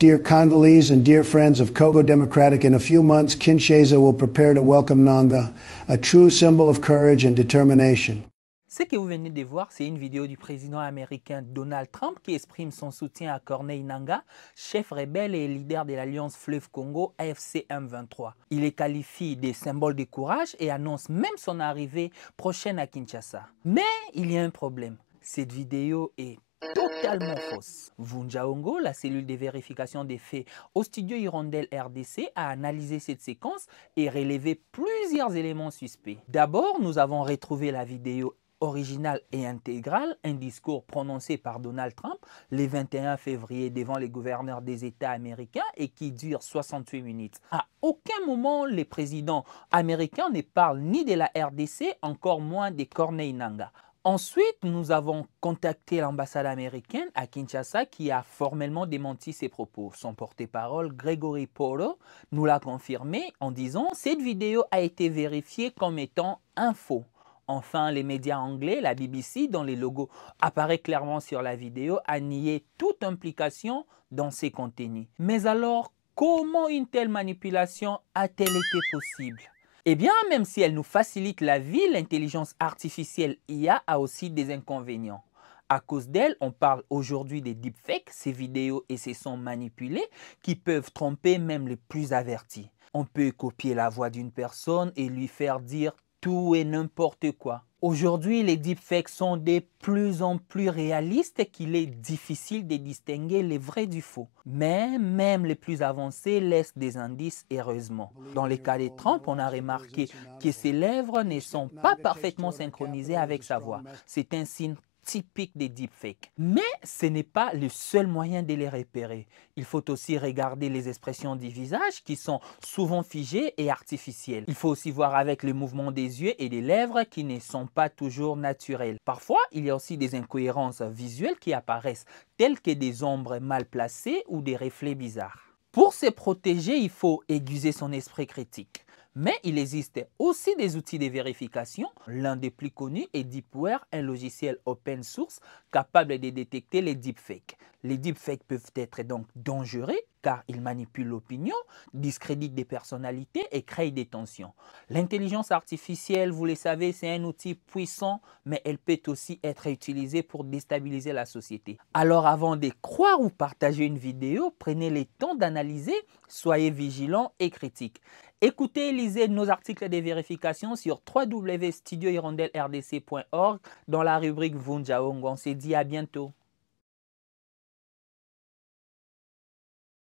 Dear Congolese and dear friends of Congo Democratic, in a few months, Kinshasa will prepare to welcome Nanga, a true symbol of courage and determination. Ce que vous venez de voir, c'est une vidéo du président américain Donald Trump qui exprime son soutien à Corneille Nangaa, chef rebelle et leader de l'Alliance Fleuve Congo AFC M23. Il les qualifie des symboles de courage et annonce même son arrivée prochaine à Kinshasa. Mais il y a un problème. Cette vidéo est totalement fausse. Vunjaongo, la cellule de vérification des faits au studio Hirondelle RDC, a analysé cette séquence et relevé plusieurs éléments suspects. D'abord, nous avons retrouvé la vidéo originale et intégrale, un discours prononcé par Donald Trump le 21 février devant les gouverneurs des États américains et qui dure 68 minutes. À aucun moment, le président américain ne parle ni de la RDC, encore moins de Corneille Nangaa. Ensuite, nous avons contacté l'ambassade américaine à Kinshasa qui a formellement démenti ces propos. Son porte-parole, Gregory Polo, nous l'a confirmé en disant « Cette vidéo a été vérifiée comme étant un faux ». Enfin, les médias anglais, la BBC, dont le logo apparaît clairement sur la vidéo, a nié toute implication dans ces contenus. Mais alors, comment une telle manipulation a-t-elle été possible ? Eh bien, même si elle nous facilite la vie, l'intelligence artificielle IA a aussi des inconvénients. À cause d'elle, on parle aujourd'hui des deepfakes, ces vidéos et ces sons manipulés qui peuvent tromper même les plus avertis. On peut copier la voix d'une personne et lui faire dire tout et n'importe quoi. Aujourd'hui, les deepfakes sont de plus en plus réalistes qu'il est difficile de distinguer les vrais du faux. Mais même les plus avancés laissent des indices, heureusement. Dans le cas de Trump, on a remarqué que ses lèvres ne sont pas parfaitement synchronisées avec sa voix. C'est un signe typique des deepfakes. Mais ce n'est pas le seul moyen de les repérer. Il faut aussi regarder les expressions du visage qui sont souvent figées et artificielles. Il faut aussi voir avec le mouvement des yeux et des lèvres qui ne sont pas toujours naturels. Parfois, il y a aussi des incohérences visuelles qui apparaissent, telles que des ombres mal placées ou des reflets bizarres. Pour se protéger, il faut aiguiser son esprit critique. Mais il existe aussi des outils de vérification. L'un des plus connus est DeepWare, un logiciel open source capable de détecter les deepfakes. Les deepfakes peuvent être donc dangereux car ils manipulent l'opinion, discréditent des personnalités et créent des tensions. L'intelligence artificielle, vous le savez, c'est un outil puissant, mais elle peut aussi être utilisée pour déstabiliser la société. Alors avant de croire ou partager une vidéo, prenez le temps d'analyser, soyez vigilants et critiques. Écoutez et lisez nos articles de vérification sur www.studiohirondellerdc.org dans la rubrique Vunjaongo. On se dit à bientôt.